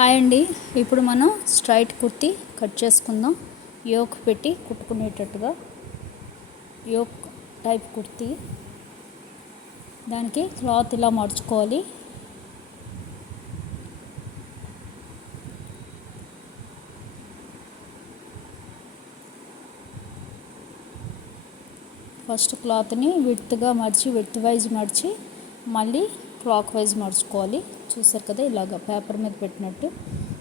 Hi అండి. ఇప్పుడు మనం స్ట్రైట్ కుర్తీ కట్ చేసుకుందాం. యోక్ పెట్టి కుట్టుకునేటట్టుగా యోక్ టైప్ కుర్తీ. దానికి క్లాత్ ఇలా మడుచుకోవాలి. ఫస్ట్ క్లాత్ని విడ్త్గా మడిచి విడ్త్ వైజ్ మడిచి మళ్ళీ క్లాక్ వైజ్ మడుచుకోవాలి. చూసారు కదా, ఇలాగ పేపర్ మీద పెట్టినట్టు.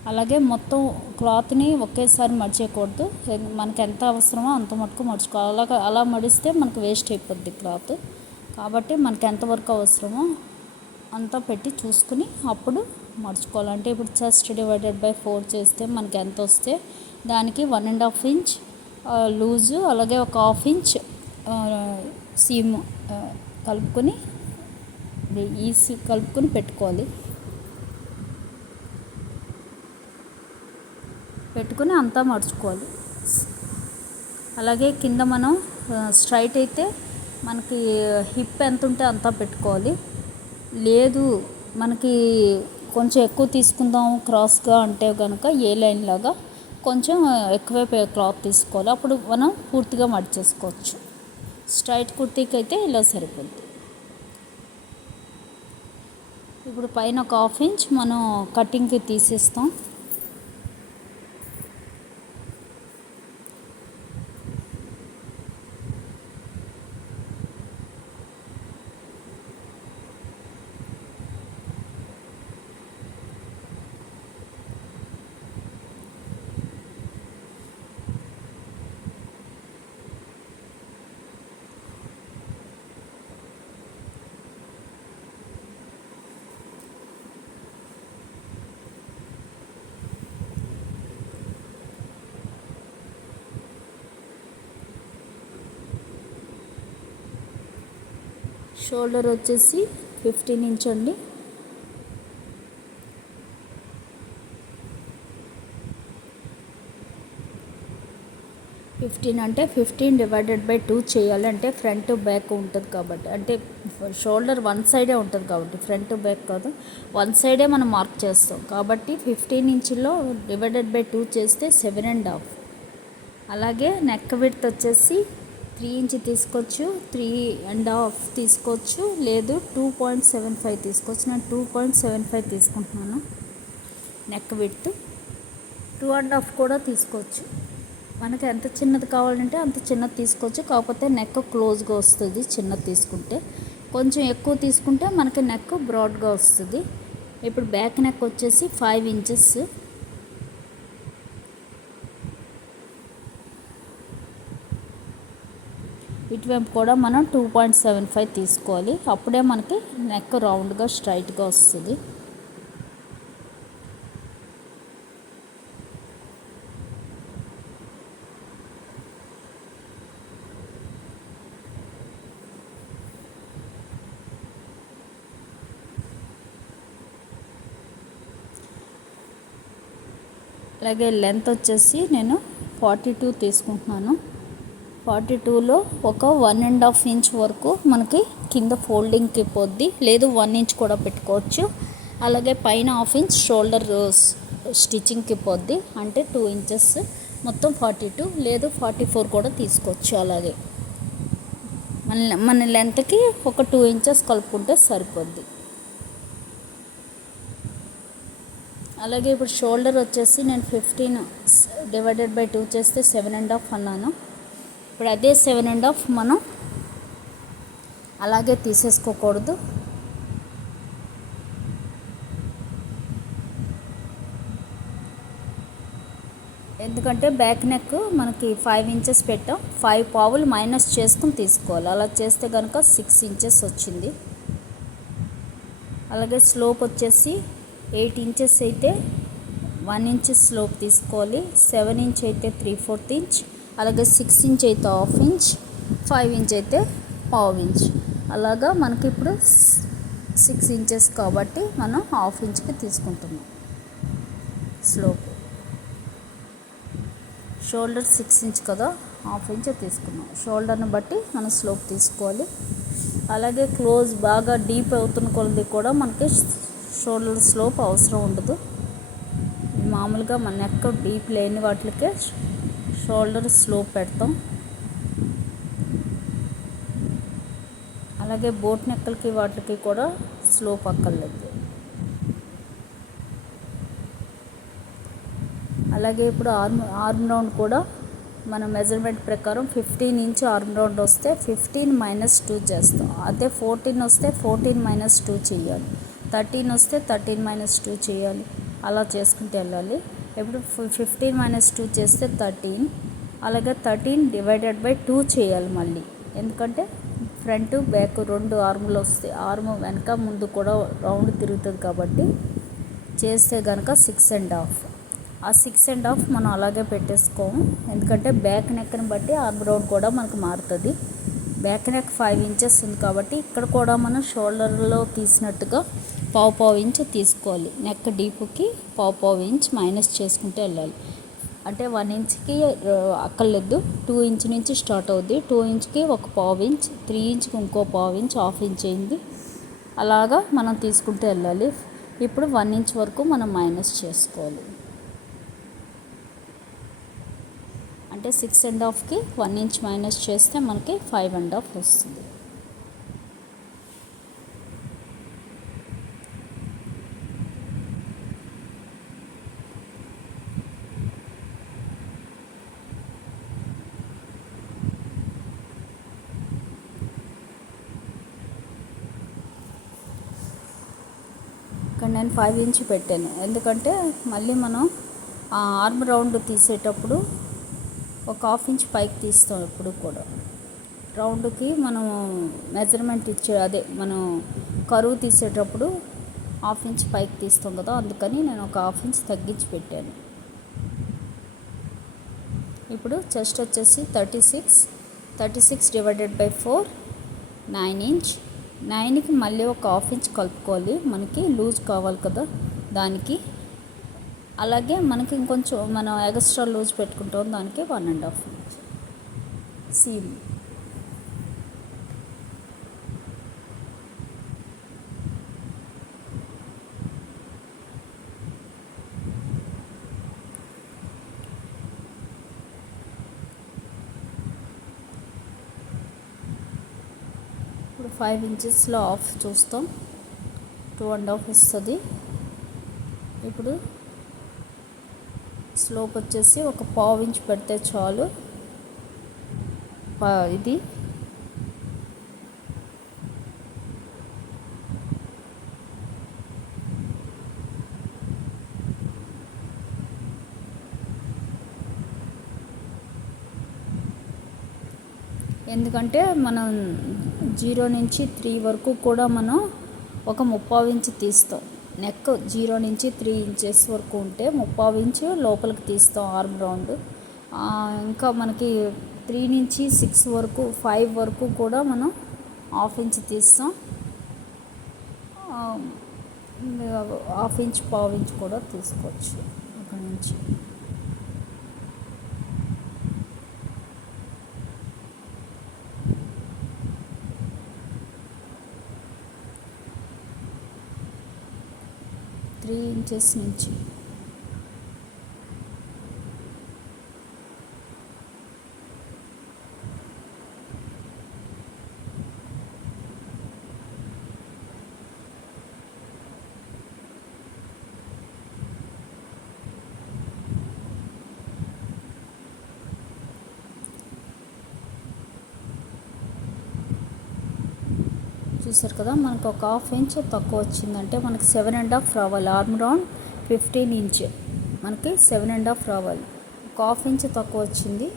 అలాగే మొత్తం క్లాత్ని ఒకేసారి మడిచేయకూడదు. మనకి ఎంత అవసరమో అంత మటుకు మడుచుకోవాలి. అలా మడిస్తే మనకు వేస్ట్ అయిపోద్ది క్లాత్. కాబట్టి మనకి ఎంతవరకు అవసరమో అంతా పెట్టి చూసుకుని అప్పుడు మడుచుకోవాలి. అంటే ఇప్పుడు చెస్ట్ /4 చేస్తే మనకి ఎంత వస్తే దానికి 1.5 ఇంచ్ లూజు, అలాగే ఒక 1/2 ఇంచ్ సీమ్ కలుపుకొని పెట్టుకోవాలి. పెట్టుకుని అంతా మడుచుకోవాలి. అలాగే కింద మనం స్ట్రైట్ అయితే మనకి హిప్ ఎంత ఉంటే అంతా పెట్టుకోవాలి. లేదు మనకి కొంచెం ఎక్కువ తీసుకుందాం క్రాస్గా అంటే కనుక ఏ లైన్ లాగా కొంచెం ఎక్కువే క్లాత్ తీసుకోవాలి. అప్పుడు మనం పూర్తిగా మడిచేసుకోవచ్చు. స్ట్రైట్ కుర్తీకి అయితే ఇలా సరిపోద్ది. ఇప్పుడు పైన ఒక 1/2 ఇంచ్ మనం కటింగ్కి తీసేస్తాం. షోల్డర్ వచ్చేసి 15 ఇంచ్ అండి. అంటే 15/2 చేయాలి. అంటే ఫ్రంట్ బ్యాక్ ఉంటుంది కాబట్టి, అంటే షోల్డర్ వన్ సైడే ఉంటుంది కాబట్టి ఫ్రంట్ బ్యాక్ కాదు, వన్ సైడే మనం మార్క్ చేస్తాం కాబట్టి 15 ఇంచులో /2 చేస్తే 7.5. అలాగే నెక్ విడ్త్ వచ్చేసి 3 ఇంచ్ తీసుకోవచ్చు, 3.5 తీసుకోవచ్చు, లేదు 2.75 తీసుకోవచ్చు. నేను 2.75 తీసుకుంటున్నాను. నెక్ విడ్త్ 2.5 కూడా తీసుకోవచ్చు. మనకి ఎంత చిన్నది కావాలంటే అంత చిన్నది తీసుకోవచ్చు. కాకపోతే నెక్ క్లోజ్గా వస్తుంది చిన్నది తీసుకుంటే. కొంచెం ఎక్కువ తీసుకుంటే మనకి నెక్ బ్రాడ్గా వస్తుంది. ఇప్పుడు బ్యాక్ నెక్ వచ్చేసి 5 ఇంచెస్. ఇటువైపు కూడా మనం 2.75 తీసుకోవాలి. అప్పుడే మనకి నెక్ రౌండ్గా స్ట్రైట్గా వస్తుంది. అలాగే లెంత్ వచ్చేసి నేను 42 తీసుకుంటున్నాను. 42లో ఒక 1.5 ఇంచ్ వరకు మనకి కింద ఫోల్డింగ్కి పోద్ది, లేదు 1 ఇంచ్ కూడా పెట్టుకోవచ్చు. అలాగే పైన 1/2 ఇంచ్ షోల్డర్ స్టిచ్చింగ్కి పోద్ది, అంటే 2 ఇంచెస్. మొత్తం 42 లేదు 44 కూడా తీసుకోవచ్చు. అలాగే మన లెంత్కి ఒక 2 ఇంచెస్ కలుపుకుంటే సరిపోద్ది. అలాగే ఇప్పుడు షోల్డర్ వచ్చేసి నేను 15/2 చేస్తే 7.5 అన్నాను. ఇప్పుడు అదే 7.5 మనం అలాగే తీసేసుకోకూడదు. ఎందుకంటే బ్యాక్ నెక్ మనకి 5 ఇంచెస్ పెట్టాం, 5 పావులు మైనస్ చేసుకుని తీసుకోవాలి. అలా చేస్తే కనుక 6 ఇంచెస్ వచ్చింది. అలాగే స్లోప్ వచ్చేసి 8 ఇంచెస్ అయితే 1 ఇంచ్ స్లోప్ తీసుకోవాలి, 7 ఇంచ్ అయితే 3/4 ఇంచ్, అలాగే 6 ఇంచ్ అయితే 1/2 ఇంచ్, 5 ఇంచ్ అయితే 1/2 ఇంచ్. అలాగా మనకి ఇప్పుడు 6 ఇంచెస్ కాబట్టి మనం 1/2 ఇంచ్కి తీసుకుంటున్నాం స్లోప్. షోల్డర్ 6 ఇంచ్ కదా, 1/2 ఇంచ్ తీసుకున్నాం. షోల్డర్ని బట్టి మనం స్లోప్ తీసుకోవాలి. అలాగే క్లోజ్ బాగా డీప్ అవుతున్న కొలది కూడా మనకి షోల్డర్ స్లోప్ అవసరం ఉండదు. మామూలుగా మన నెక్ డీప్ లేని వాటికే షోల్డర్ స్లోప్ పెడతాం. అలాగే బోట్ నెక్కలకి వాటికి కూడా స్లోప్ అక్కర్లేదు. అలాగే ఇప్పుడు ఆర్మ్ రౌండ్ కూడా మన మెజర్మెంట్ ప్రకారం 15 ఇంచ్ ఆర్మ్ రౌండ్ వస్తే 15 - 2 చేస్తాం. అదే 14 వస్తే 14 - 2 చేయాలి. 13 వస్తే 13 - 2 చేయాలి. అలా చేసుకుంటూ వెళ్ళాలి. ఇప్పుడు 15 - 2 చేస్తే 13. అలాగే 13/2 చేయాలి మళ్ళీ. ఎందుకంటే ఫ్రంట్ బ్యాక్ 2 ఆర్ములు వస్తాయి. ఆర్మ్ వెనక ముందు కూడా రౌండ్ తిరుగుతుంది కాబట్టి చేస్తే కనుక 6.5. ఆ 6.5 మనం అలాగే పెట్టేసుకోము. ఎందుకంటే బ్యాక్ నెక్ని బట్టి ఆర్మ్ రౌండ్ కూడా మనకు మారుతుంది. బ్యాక్ నెక్ 5 ఇంచెస్ ఉంది కాబట్టి ఇక్కడ కూడా మనం షోల్డర్లో తీసినట్టుగా పావు ఇంచ్ తీసుకోవాలి. నెక్ డీప్కి పావు ఇంచ్ మైనస్ చేసుకుంటూ వెళ్ళాలి. అంటే 1 ఇంచ్కి అక్కర్లేదు. 2 ఇంచ్ నుంచి స్టార్ట్ అవుద్ది. 2 ఇంచ్కి ఒక పావు ఇంచ్, 3 ఇంచ్కి ఇంకో పావు ఇంచ్, హాఫ్ ఇంచ్ అయింది. అలాగా మనం తీసుకుంటూ వెళ్ళాలి. ఇప్పుడు 1 ఇంచ్ వరకు మనం మైనస్ చేసుకోవాలి. అంటే 6.5కి 1 ఇంచ్ మైనస్ చేస్తే మనకి 5.5 వస్తుంది. ఇక్కడ నేను 5 ఇంచ్ పెట్టాను. ఎందుకంటే మళ్ళీ మనం ఆ ఆర్మ్ రౌండ్ తీసేటప్పుడు ఒక హాఫ్ ఇంచ్ పైకి తీస్తాం. ఎప్పుడు కూడా రౌండ్కి మనం మెజర్మెంట్ మనం కరువు తీసేటప్పుడు హాఫ్ ఇంచ్ పైకి తీస్తాం కదా, అందుకని నేను ఒక హాఫ్ ఇంచ్ తగ్గించి పెట్టాను. ఇప్పుడు చెస్ట్ వచ్చేసి 36/4 9 ఇంచ్. 9కి మళ్ళీ ఒక హాఫ్ ఇంచ్ కలుపుకోవాలి. మనకి లూజ్ కావాలి కదా దానికి. అలాగే మనకి ఇంకొంచెం మనం ఎక్స్ట్రా లూజ్ పెట్టుకుంటాం, దానికి 1.5 ఇంచ్ సీమ్. ఇప్పుడు 5 ఇంచెస్లో హాఫ్ చూస్తాం, 2.5 వస్తుంది. ఇప్పుడు స్లోప్ వచ్చేసి ఒక పావు ఇంచ్ పెడితే చాలు. ఇది ఎందుకంటే మనం 0 నుంచి 3 వరకు కూడా మనం ఒక 3/4 ఇంచ్ తీస్తాం. నెక్ 0 నుంచి 3 ఇంచెస్ వరకు ఉంటే 3/4 ఇంచ్ లోపలికి తీస్తాం ఆర్మ్ రౌండ్. ఇంకా మనకి 3 నుంచి 6 వరకు 5 వరకు కూడా మనం హాఫ్ ఇంచ్ తీస్తాం. హాఫ్ ఇంచ్ పావు ఇంచ్ కూడా తీసుకోవచ్చు అక్కడ నుంచి. త్రీ ఇంచెస్ నుంచి చూసారు కదా, మనకు ఒక హాఫ్ ఇంచ్ తక్కువ వచ్చిందంటే మనకి 7.5 రావాలి. ఆర్మ్ రౌండ్ 15 ఇంచ్, మనకి 7.5 రావాలి. ఒక హాఫ్ ఇంచ్ తక్కువ వచ్చింది.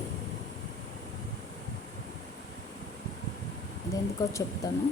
అది ఎందుకో చెప్తాను.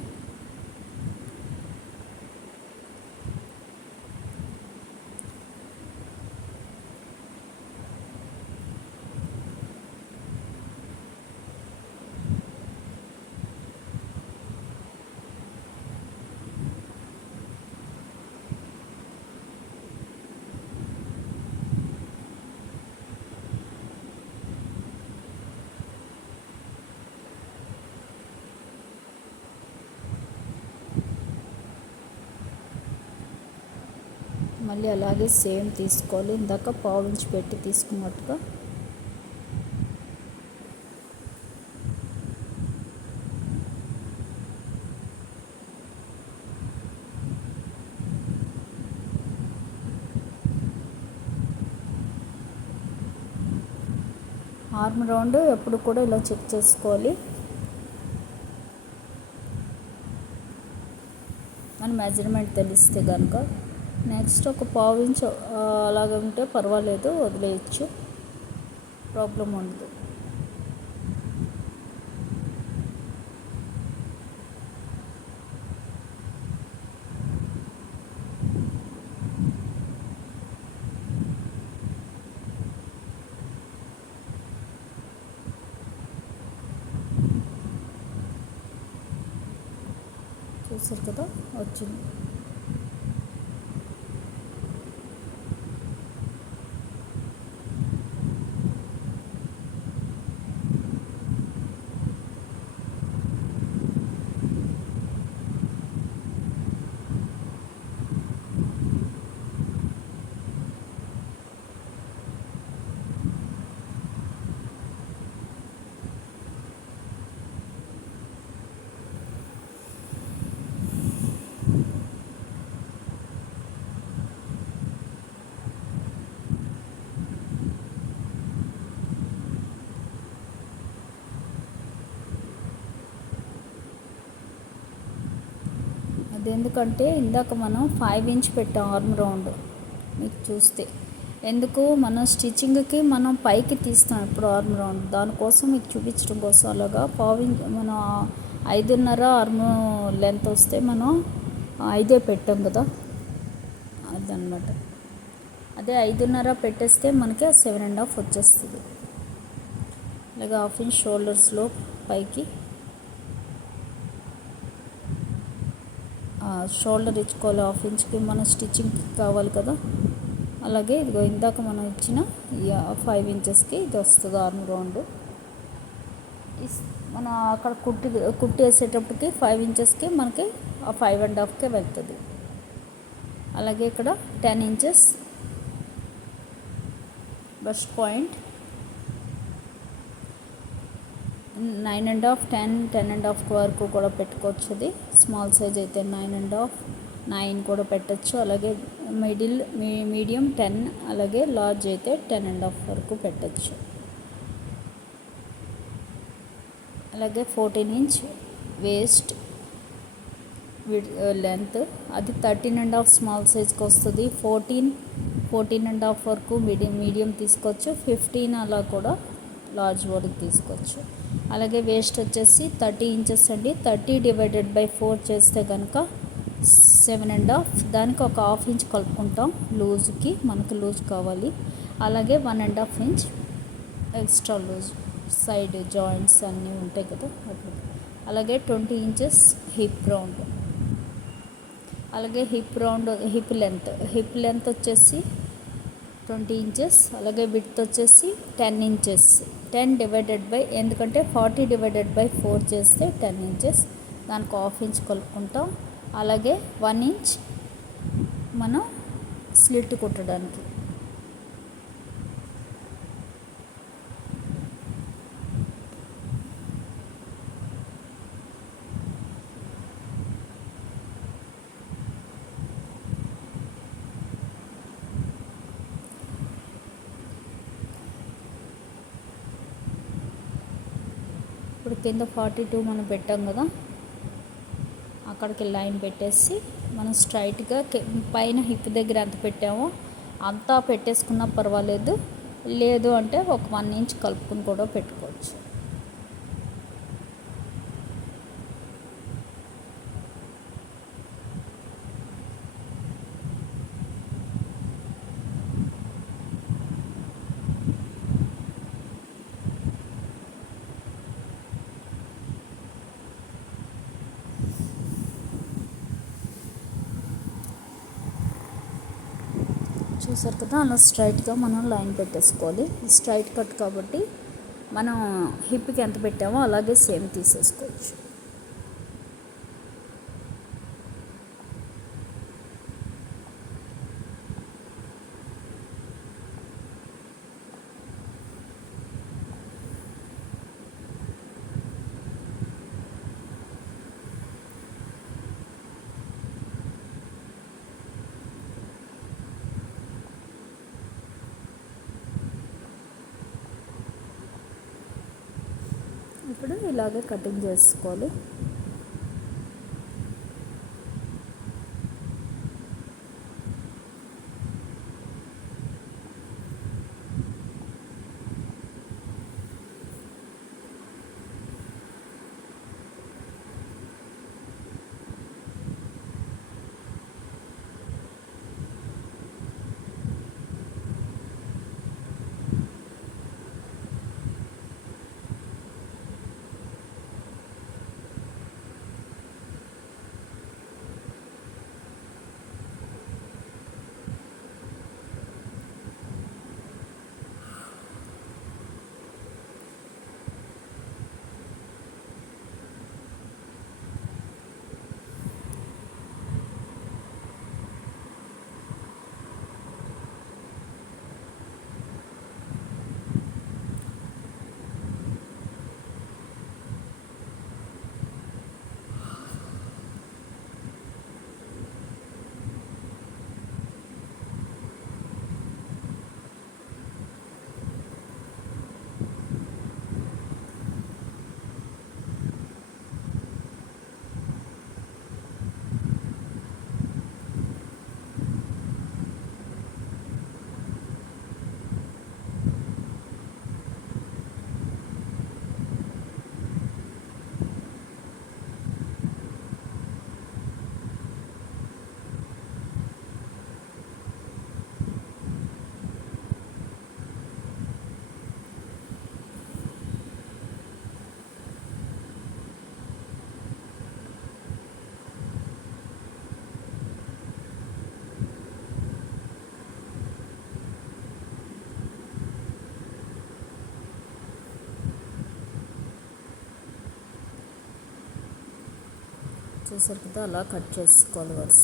మళ్ళీ అలాగే సేమ్ తీసుకోవాలి, ఇందాక పావించి పెట్టి తీసుకున్నట్టుగా. ఆర్మ్ రౌండ్ ఎప్పుడు కూడా ఇలా చెక్ చేసుకోవాలి. మన మెజర్మెంట్ తెలిస్తే కనుక. నెక్స్ట్ ఒక పావించ్ అలాగ ఉంటే పర్వాలేదు, వదిలేయచ్చు, ప్రాబ్లం ఉండదు. చూసారు కదా, వచ్చింది. అది ఎందుకంటే ఇందాక మనం 5 ఇంచ్ పెట్టాం ఆర్మ్ రౌండ్, మీకు చూస్తే. ఎందుకు మనం స్టిచ్చింగ్కి మనం పైకి తీస్తాం ఇప్పుడు ఆర్మ్ రౌండ్, దానికోసం మీకు చూపించడం కోసం. అలాగా పావించ్ మనం 5.5 ఆర్మ్ లెంత్ వస్తే మనం 5 పెట్టాం కదా, అదనమాట. అదే 5.5 పెట్టేస్తే మనకి 7.5 వచ్చేస్తుంది. అలాగే 1/2 ఇంచ్ షోల్డర్స్లో పైకి షోల్డర్ ఇచ్చుకోవాలి 1/2 ఇంచ్కి, మన స్టిచ్చింగ్కి కావాలి కదా. అలాగే ఇదిగో ఇందాక మనం ఇచ్చిన 5 ఇంచెస్కి ఇది వస్తుంది ఆర్మ్ రౌండ్. మనం అక్కడ కుట్టేసేటప్పటికి 5 ఇంచెస్కి మనకి 5.5కే వెళ్తుంది. అలాగే ఇక్కడ 10 ఇంచెస్ బస్ట్ పాయింట్, 9.5, 10, 10.5 వరకు కూడా పెట్టుకోవచ్చు. అది స్మాల్ సైజ్ అయితే 9.5, 9 కూడా పెట్టచ్చు. అలాగే మీడియం 10, అలాగే లార్జ్ అయితే 10.5 వరకు పెట్టచ్చు. అలాగే 14 ఇంచ్ వేస్ట్ లెంత్, అది 13.5 స్మాల్ సైజ్కి వస్తుంది. 14.5 వరకు మీడియం తీసుకోవచ్చు. 15 అలా కూడా లార్జ్ వరకు తీసుకోవచ్చు. అలాగే వేస్ట్ వచ్చేసి 30 ఇంచెస్ అండి. 30/4 చేస్తే కనుక 7.5, దానికి ఒక 1/2 ఇంచ్ కలుపుకుంటాం లూజ్కి, మనకు లూజ్ కావాలి. అలాగే 1.5 inch extra loose, side joints అన్నీ ఉంటాయి కదా అప్పుడు. అలాగే 20 ఇంచెస్ హిప్ రౌండ్, అలాగే హిప్ లెంత్ వచ్చేసి 20 ఇంచెస్. అలాగే విడ్త్ వచ్చేసి 10 ఇంచెస్. 10 ఎందుకంటే 40/4 చేస్తే 10 ఇంచెస్, దానికి 1/2 ఇంచ్ కలుపుకుంటాం. అలాగే 1 ఇంచ్ మనం స్లిట్ కుట్టడానికి. ఇప్పుడు కింద 42 మనం పెట్టాం కదా, అక్కడికి లైన్ పెట్టేసి మనం స్ట్రైట్గా పైన హిప్ దగ్గర ఎంత పెట్టామో అంతా పెట్టేసుకున్నా పర్వాలేదు, లేదు అంటే ఒక 1 ఇంచ్ కలుపుకుని కూడా పెట్టుకోవచ్చు. చూసారు కదా, అలా స్ట్రైట్గా మనం లైన్ పెట్టేసుకోవాలి. స్ట్రైట్ కట్ కాబట్టి మనం హిప్కి ఎంత పెట్టామో అలాగే సేమ్ తీసేసుకోవచ్చు. ఇలాగే కటింగ్ చేసుకోవాలి. చూసారు కదా, అలా కట్ చేసుకోవాలి వరుస.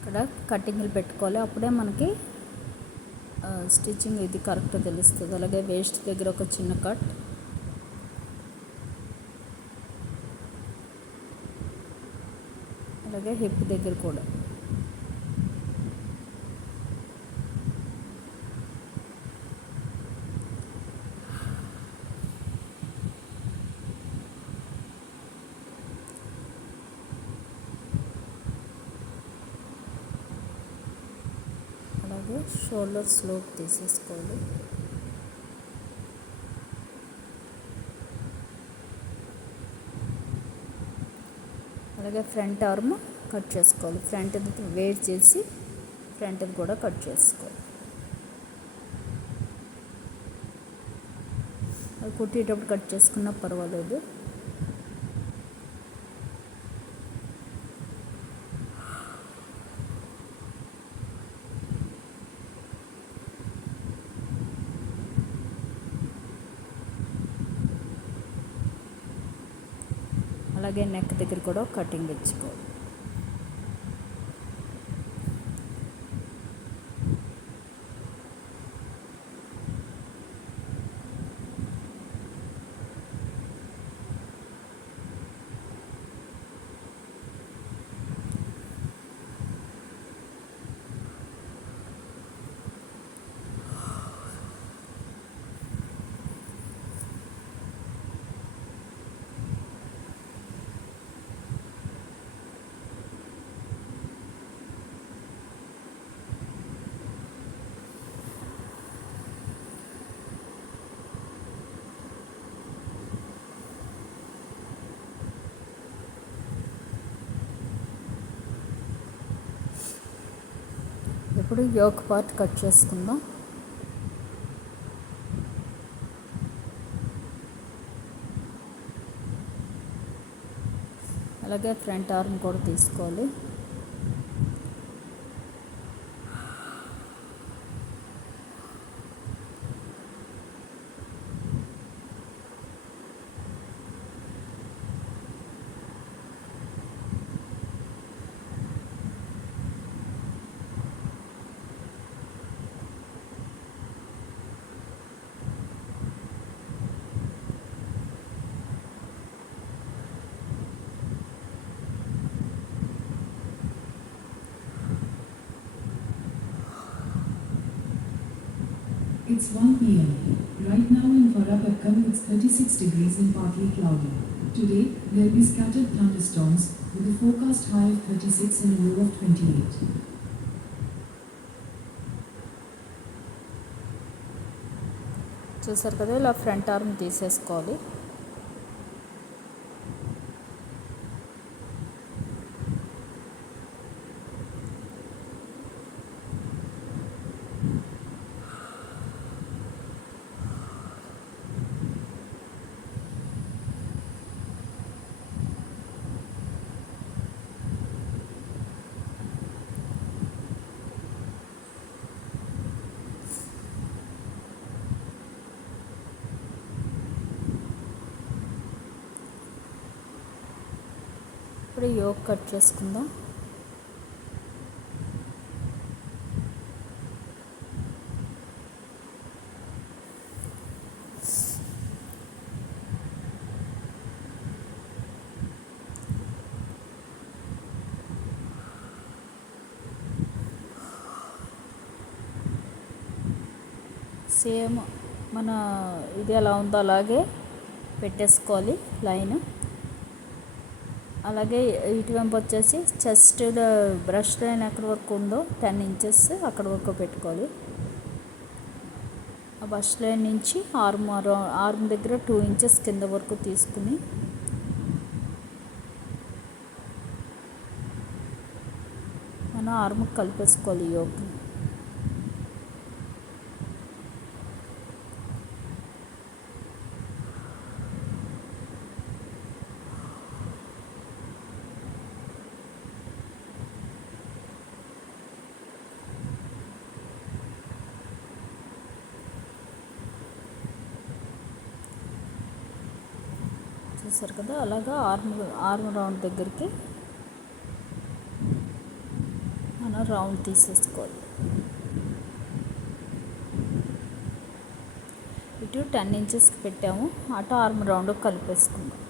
ఇక్కడ కటింగ్లు పెట్టుకోవాలి, అప్పుడే మనకి స్టిచ్చింగ్ ఇది కరెక్ట్ తెలుస్తుంది. అలాగే వేస్ట్ దగ్గర ఒక చిన్న కట్, అలాగే హిప్ దగ్గర కూడా. అలాగే షోల్డర్ స్లోప్ తీసేసుకోవాలి. అలాగే ఫ్రంట్ ఆర్మ్ కట్ చేసుకోవాలి. ఫ్రంట్ వేర్ చేసి ఫ్రంట్ కూడా కట్ చేసుకోవాలి. అది కుట్టేటప్పుడు కట్ చేసుకున్నా పర్వాలేదు. అలాగే నెక్ దగ్గర కూడా కటింగ్ ఇచ్చుకోవాలి. ఇప్పుడు యోక్ పార్ట్ కట్ చేసుకుందాం. అలాగే ఫ్రంట్ ఆర్మ్ కూడా తీసుకోవాలి. It's 1 p.m. Right now in Farabakam it's 36 degrees and partly cloudy. Today, there'll be scattered thunderstorms with a forecast high of 36 and a low of 28. చూసారు కదా, ఇలా front arm తీసేసుకోవాలి. ఇప్పుడు yoke cut చేసుకుందాం. Same మన ఇది ఎలా ఉందో అలాగే పెట్టేసుకోవాలి లైన్. అలాగే ఇటువైపు వచ్చేసి చెస్ట్ బ్రష్ లైన్ ఎక్కడి వరకు ఉందో 10 ఇంచెస్ అక్కడ వరకు పెట్టుకోవాలి. ఆ బ్రష్ లైన్ నుంచి ఆర్మ్ దగ్గర 2 ఇంచెస్ కింద వరకు తీసుకుని మన ఆర్మ్కి కలిపేసుకోవాలి యోక్ని. చూసారు కదా, అలాగా ఆర్మ్ రౌండ్ దగ్గరికి మనం రౌండ్ తీసేసుకోవాలి. ఇటు 10 ఇంచెస్కి పెట్టాము, అటు ఆర్మ్ రౌండ్ కలిపేసుకుందాం.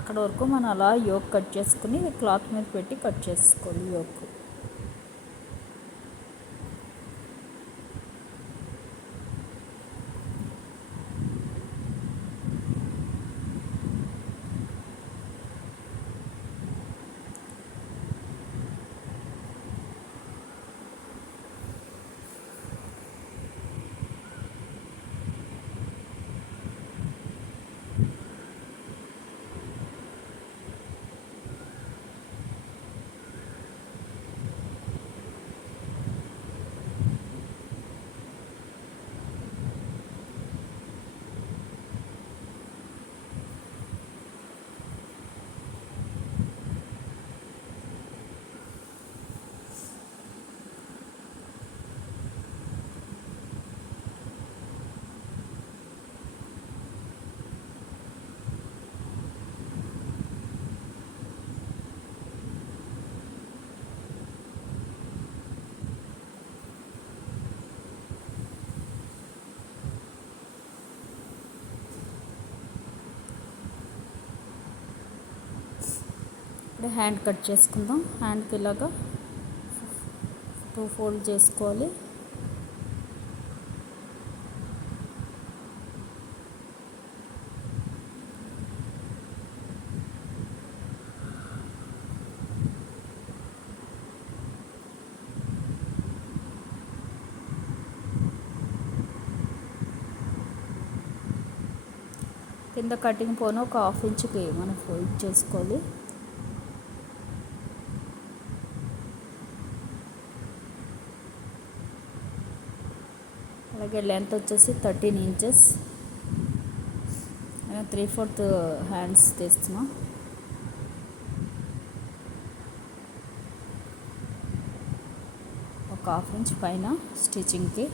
అక్కడ వరకు మనం అలా యోక్ కట్ చేసుకుని క్లాత్ మీద పెట్టి కట్ చేసుకోవాలి యోక్. ఇప్పుడు హ్యాండ్ కట్ చేసుకుందాం. హ్యాండ్కి ఇలాగా 2 ఫోల్డ్ చేసుకోవాలి. కింద కటింగ్ పోను ఒక 1/2 ఇంచుకి మనం ఫోల్డ్ చేసుకోవాలి. అలాగే లెంత్ వచ్చేసి 13 ఇంచెస్. 3/4 హ్యాండ్స్ తీస్తున్నాం. ఒక 1/2 ఇంచ్ పైన స్టిచ్చింగ్కి.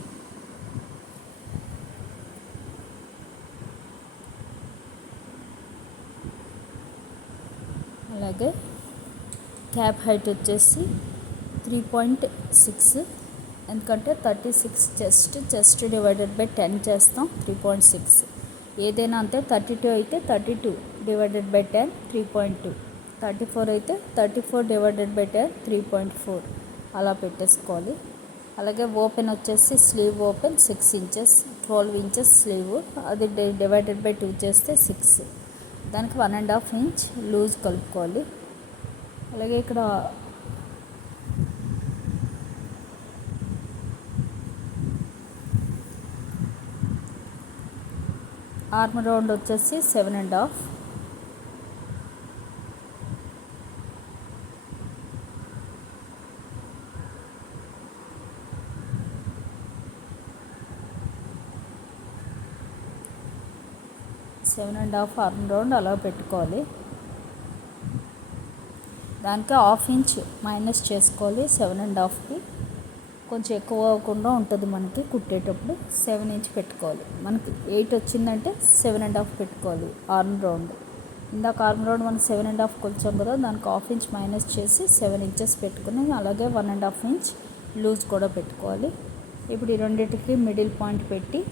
అలాగే క్యాప్ హైట్ వచ్చేసి 3.6, ఎందుకంటే 36 చెస్ట్ డివైడెడ్ బై 10 చేస్తాం. 3.6 ఏదైనా అంతే. 32 అయితే 32 డివైడెడ్ బై 10 3.2, 34 అయితే 34 డివైడెడ్ బై 10 3.4 అలా పెట్టేసుకోవాలి. అలాగే ఓపెన్ వచ్చేసి sleeve open 6 inches, 12 inches sleeve, అది డివైడెడ్ బై 2 చేస్తే 6. దానికి 1.5 ఇంచ్ లూజ్ కలుపుకోవాలి. అలాగే ఇక్కడ ఆర్మ్ రౌండ్ వచ్చేసి 7.5. ఆర్మ్ రౌండ్ అలా పెట్టుకోవాలి. దానికి 1/2 ఇంచ్ మైనస్ చేసుకోవాలి. 7.5కి కొంచెం ఎక్కువ అవ్వకుండా ఉంటుంది మనకి కుట్టేటప్పుడు. 7 ఇంచ్ పెట్టుకోవాలి. మనకి 8 వచ్చిందంటే 7.5 పెట్టుకోవాలి ఆర్మ్ రౌండ్. ఇందాక ఆర్మ్ రౌండ్ మనం 7.5 కొలిచాం కదా, దానికి 1/2 ఇంచ్ మైనస్ చేసి 7 ఇంచెస్ పెట్టుకుని, అలాగే 1.5 ఇంచ్ లూజ్ కూడా పెట్టుకోవాలి. ఇప్పుడు ఈ రెండింటికి మిడిల్ పాయింట్ పెట్టి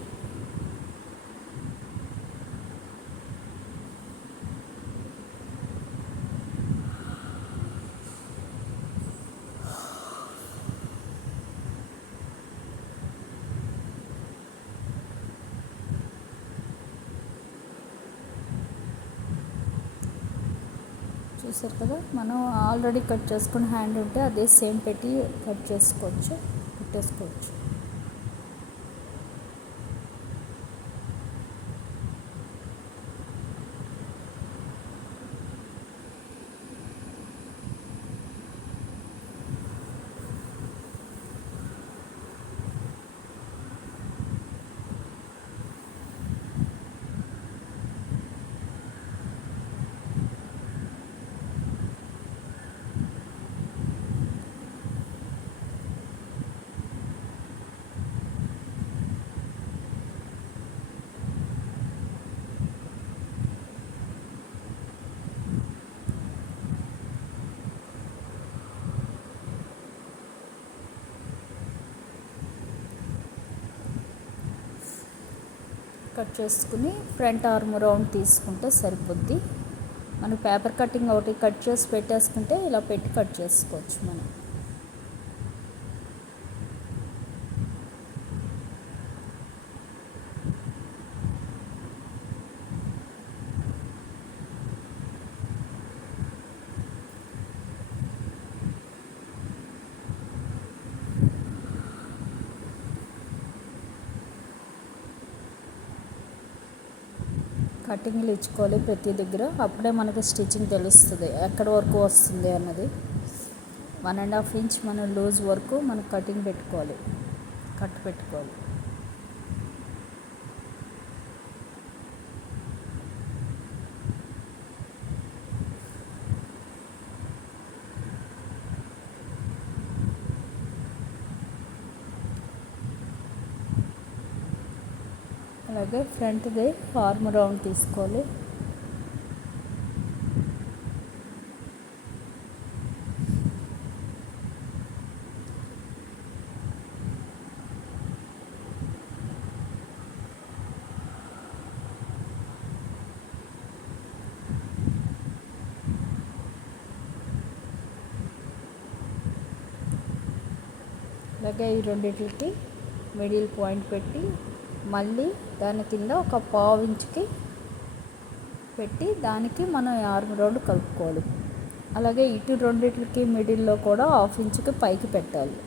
చూసారు కదా, మనం ఆల్రెడీ కట్ చేసుకున్న హ్యాండ్ ఉంటే అదే సేమ్ పెట్టి కట్ చేసుకోవచ్చు, పెట్టేసుకోవచ్చు. కట్ చేసుకుని ఫ్రంట్ ఆర్మ్ రౌండ్ తీసుకుంటే సరిపోద్ది. మనకు పేపర్ కటింగ్ ఒకటి కట్ చేసి పెట్టేసుకుంటే ఇలా పెట్టి కట్ చేసుకోవచ్చు మనం. కటింగ్లు ఇచ్చుకోవాలి ప్రతి దగ్గర, అప్పుడే మనకి స్టిచ్చింగ్ తెలుస్తుంది ఎక్కడి వరకు వస్తుంది అన్నది. 1.5 ఇంచ్ మనం లూజ్ వరకు మనం కటింగ్ పెట్టుకోవాలి, కట్ పెట్టుకోవాలి. అలాగే ఫ్రంట్ది ఆర్మ్ రౌండ్ తీసుకోవాలి. అలాగే ఈ రెండిటికి మిడిల్ పాయింట్ పెట్టి మళ్ళీ దాని కింద ఒక పావు ఇంచుకి పెట్టి దానికి మనం ఆర్మ్ రౌండ్ కలుపుకోవాలి. అలాగే ఇటు రెండిటికి మిడిల్లో కూడా హాఫ్ ఇంచుకి పైకి పెట్టాలి.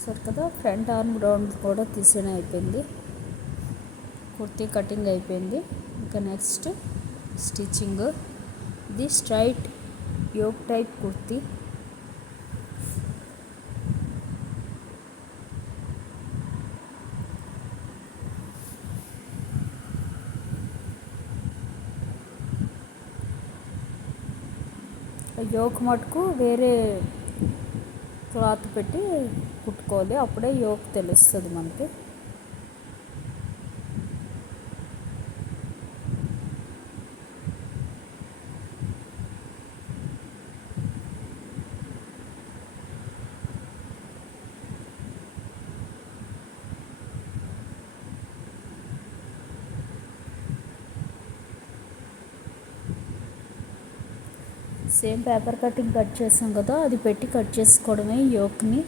చూసారు కదా, ఫ్రంట్ ఆర్మ్ రౌండ్ కూడా తీసిన అయిపోయింది. కుర్తీ కటింగ్ అయిపోయింది. ఇంకా నెక్స్ట్ స్టిచ్చింగ్. ఇది straight yoke type kurti. Yoke మటుకు వేరే క్లాత్ పెట్టి కుట్టుకోవాలి, అప్పుడే యోక్ తెలుస్తుంది మనకి. సేమ్ పేపర్ కటింగ్ కట్ చేసాం కదా, అది పెట్టి కట్ చేసుకోవడమే యోక్ని.